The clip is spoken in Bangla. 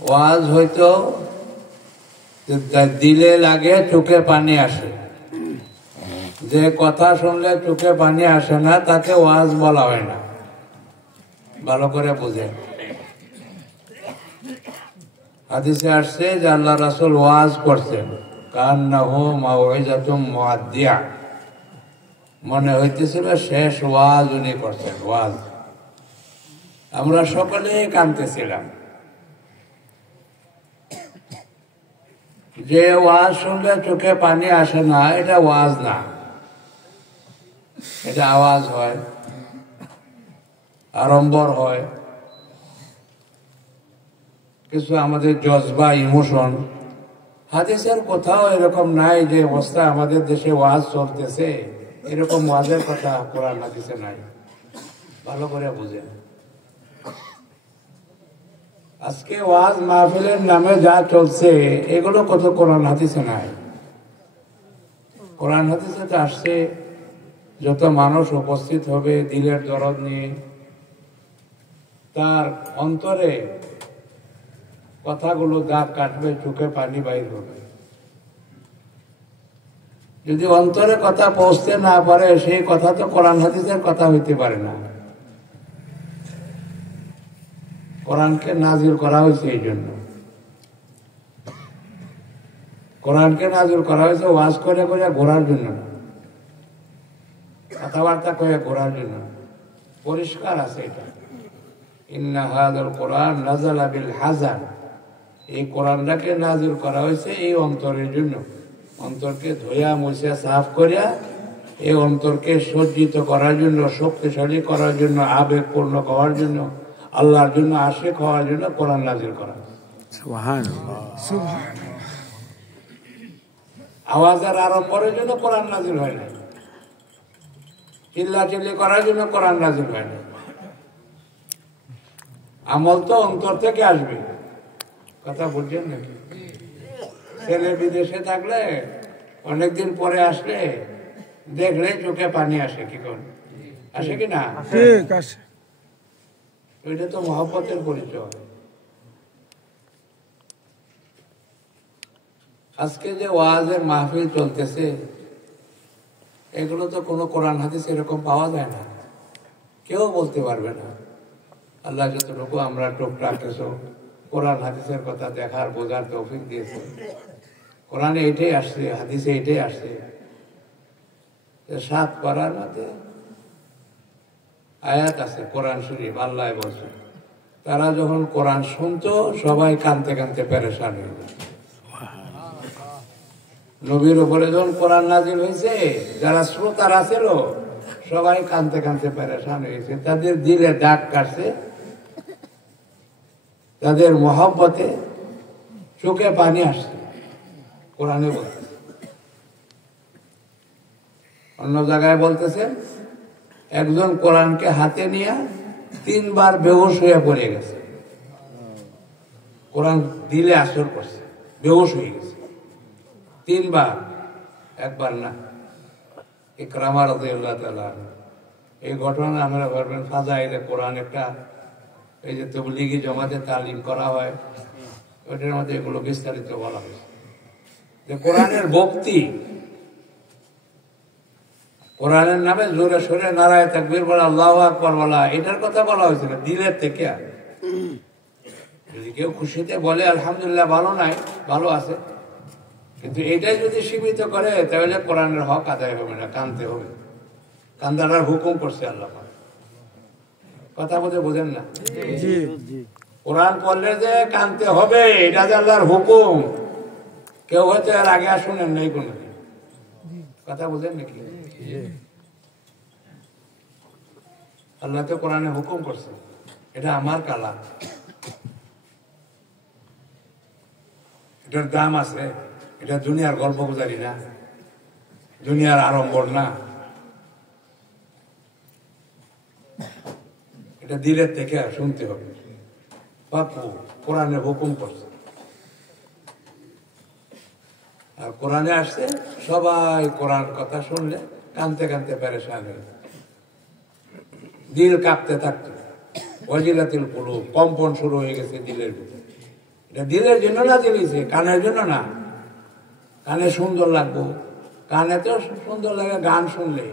ওয়াজ হয়তো দিলে লাগে, চোখে পানি আসে। যে কথা শুনলে চোখে পানি আসে না তাকে ওয়াজ বলা হয় না। ভালো করে বুঝেন। হাদিসে আসছে যে আল্লাহ রাসূল ওয়াজ করছেন, কান্নাহু মাউইজাতুম মুআদ্দিয়া, মনে হইতেছিল শেষ ওয়াজ উনি করছেন। ওয়াজ আমরা সকলেই কাঁদতেছিলাম। যে ওয়াজ শুনলে চোখে পানি আসে না, এটা ওয়াজ না, এটা আওয়াজ হয়, আড়ম্বর হয়, কিছু আমাদের জজবা, ইমোশন। হাদিসের কোথাও এরকম নাই যে অবস্থা আমাদের দেশে ওয়াজ চলতেছে, এরকম ওয়াজের কথা কোরআন হাদিসে নাই। ভালো করে বুঝেন। আজকে ওয়াজ মাহফিলের নামে যা চলছে এগুলো কত কোরআন হাদিসে নাই। কোরআন হাদিসে তো আসছে যত মানুষ উপস্থিত হবে দিলের দরদ নিয়ে, তার অন্তরে কথাগুলো দাগ কাটবে, চোখে পানি বাইর হবে। যদি অন্তরে কথা পৌঁছতে না পারে সেই কথা তো কোরআন হাদিসের কথা হইতে পারে না। কোরআনকে নাজিল করা হয়েছে এই জন্য। কোরআনকে নাজিল করা হয়েছে ওয়াজ করে করে ঘোরার জন্য না, কথাবার্তা করে ঘোরার জন্য। পরিষ্কার আছে এটা, ইন্না হাযাল কোরআন নাযালা বিল হাযান, এই কোরআনটাকে নাজিল করা হয়েছে এই অন্তরের জন্য। অন্তরকে ধোয়া মুছে সাফ করিয়া এই অন্তরকে সজ্জিত করার জন্য, শক্তিশালী করার জন্য, আবেগপূর্ণ হওয়ার জন্য, আল্লাহর জন্য আশিক হওয়ার জন্য কোরআন নাজিল করা। সুবহানাল্লাহ। আওয়াজের আড়ম্বরের জন্য কোরআন নাজিল হয় না, চিল্লাচিল্লি করার জন্য কোরআন নাজিল হয় না। আমল তো অন্তর থেকে আসবে। কথা বলছেন নাকি? ছেলে বিদেশে থাকলে অনেকদিন পরে আসলে দেখলে চোখে পানি আসে, কি করে আসে কি না? ঠিক আছে। এটা তো মহব্বতের পরিচয়। আজকে যে ওয়াজের মাহফিল চলতেছে এগুলো তো কোনো কোরআন হাদিস এরকম পাওয়া যায় না, কেউ বলতে পারবে না। আল্লাহ যতটুকু আমরা টুকটাক কিছু কোরআন হাদিসের কথা দেখার বোঝার তৌফিক দিয়েছে। কোরআনে এটাই আসছে, হাদিসে এটাই আসছে। 7 পারার মধ্যে আয়াত আছে কোরআন শরীফ, আল্লাহ বলছে তারা যখন কোরআন শুনতো সবাই কাঁদতে কাঁদতে পেরেশান হয়ে যায়। নবীর উপরে যখন কোরআন নাজিল হয়েছে যারা শ্রোতারা ছিল সবাই কাঁদতে কাঁদতে পেরেশান হয়েছে। তাদের দিলে দাগ কাটছে, তাদের মহব্বতে চোখে পানি আসছে। কোরআনে বলছে, অন্য জায়গায় বলতেছে একজন কোরআনকে হাতে নিয়ে 3 বার বেহুশ হয়ে পড়ে গেছে। কোরআন দিলে আসর করছে, বেহুশ হয়ে গেছে 3 বার, একবার না। ইকরামা রাদিয়াল্লাহু তাআলা, এই ঘটনা আমরা ভাববেন ফাজাইলে কোরআন একটা, এই যে তাবলীগী জমাতে তালিম করা হয় ওইটার মধ্যে এগুলো বিস্তারিত বলা হয়েছে। যে কোরআনের ভক্তি, কোরআনের নামে জোরে সোরে নারায়ে তাকবীর বলা, আল্লাহু আকবার বলা, এটার কথা বলা হয়েছিল দিলের থেকে। যদি কেউ খুশিতে বলে আলহামদুলিল্লাহ ভালো নাই, ভালো আছে, কিন্তু এটাই যদি সীমিত করে তাহলে কোরআনের হক আদায় হবে না, কানতে হবে। কান্দার হুকুম করছে আল্লাহ। কথা বলতে বোঝেন না? কোরআন পড়লে যে কানতে হবে এটা যে আল্লাহর হুকুম, কেউ হয়তো এর আগে শুনেন নাই কোন কথা, বোঝেন নাকি? আল্লাহ তো কোরআনে হুকুম করছে, এটা আমার কালাম, এটার দাম আছে। এটা দুনিয়ার গল্প গুজারি না, দুনিয়ার আড়ম্বর না, এটা দিলের থেকে শুনতে হবে। বাপু কোরআনে হুকুম করছে, আর কোরআনে আসছে সবাই কোরআন কথা শুনলে কানতে কানতে পেরেশান হয়ে দিল কাঁপতে থাকতো। ওয়াজিলাতিল কুলুব, কম্পন শুরু হয়ে গেছে দিলের ভিতরে। এটা দিলের জন্য নাজিল হয়েছে, কানের জন্য না। কানে সুন্দর লাগবো, কানে তো সুন্দর লাগে গান শুনলে,